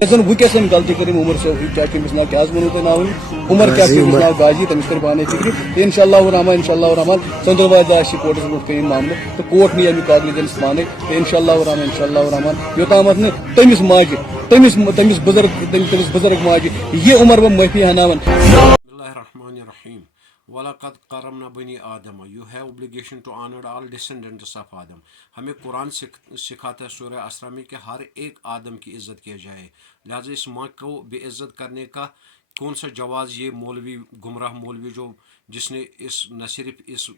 وکیس غلطی کر عمر صٲب کیا کٔمِس ناو کیٛاہ حظ ووٚنوٕ تۄہہِ ناو عمر کیٛاہ کٔمِس ناو غازی تٔمِس کٔر پانے فکر تہٕ انشاء اللہ الرحمان ژٔنٛدٕروارِ دۄہ آسہِ کورٹس برونٛٹھ کٔنۍ معاملہٕ تہٕ کوٹ نی امیُک کاگنِزنس پانے تہٕ انشاء اللہ الرحمان یوٚتامتھ نہٕ تٔمِس ماجہِ تٔمِس بُزرگ ماجہِ یہِ عمر بہٕ معٲفی ہناون. بسم اللہ الرحمن الرحیم. وَلَقَدْ قَرَّمْنَا بَنِي آدَمَ. You have obligation to honor all descendants of Adam. ہمیں قرآن سکھاتا ہے سورہ اسراء میں کہ ہر ایک آدم کی عزت کیا جائے. لہٰذا اس ماں کو بے عزت کرنے کا کون سا جواز یہ مولوی گمراہ مولوی جس نے نہ صرف اس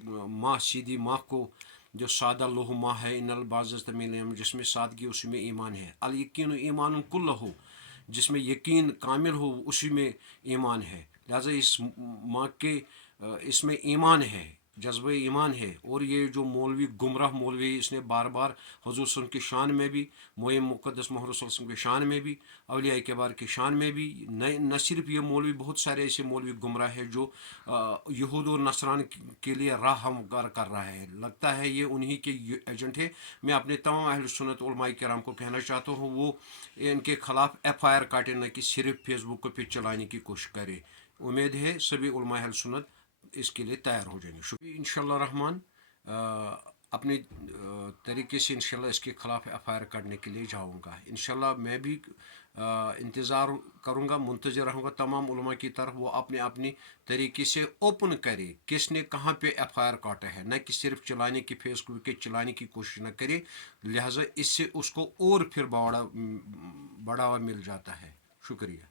ماں سیدھی ماں کو جو سادہ لوہ ماں ہے ان الباز تمیل جس میں سادگی اسی میں ایمان ہے. الیقین ایمان کل ہو جس میں یقین کامل ہو اسی میں ایمان ہے. لہٰذا اس ماں کے اس میں ایمان ہے جذبہ ایمان ہے. اور یہ جو مولوی گمراہ مولوی اس نے بار بار حضور صلی اللہ علیہ وسلم کی شان میں بھی معین مقدس محمد صلی اللہ علیہ وسلم کی شان میں بھی اولیاء کبار کی شان میں بھی نہ صرف یہ مولوی بہت سارے ایسے مولوی گمراہ ہیں جو یہود اور نصران کے لیے راہ ہموار کر رہا ہے. لگتا ہے یہ انہی کے ایجنٹ ہے. میں اپنے تمام اہل سنت علماء کرام کو کہنا چاہتا ہوں وہ ان کے خلاف ایف آئی آر کاٹے نہ کہ صرف فیس بک پہ چلانے کی کوشش کرے. امید ہے سبھی علماء اہل سنت اس کے لیے تیار ہو جائیں گے. شکریہ. انشاءاللہ رحمان اپنے طریقے سے انشاءاللہ اس کے خلاف ایف آئی آر کرنے کے لیے جاؤں گا. انشاءاللہ میں بھی انتظار کروں گا منتظر رہوں گا تمام علماء کی طرف وہ اپنے طریقے سے اوپن کرے کس نے کہاں پہ ایف آئی آر کاٹا ہے نہ کہ صرف چلانے کی فیس بک کے چلانے کی کوشش نہ کرے. لہٰذا اس سے اس کو اور پھر بڑھاوا مل جاتا ہے. شکریہ.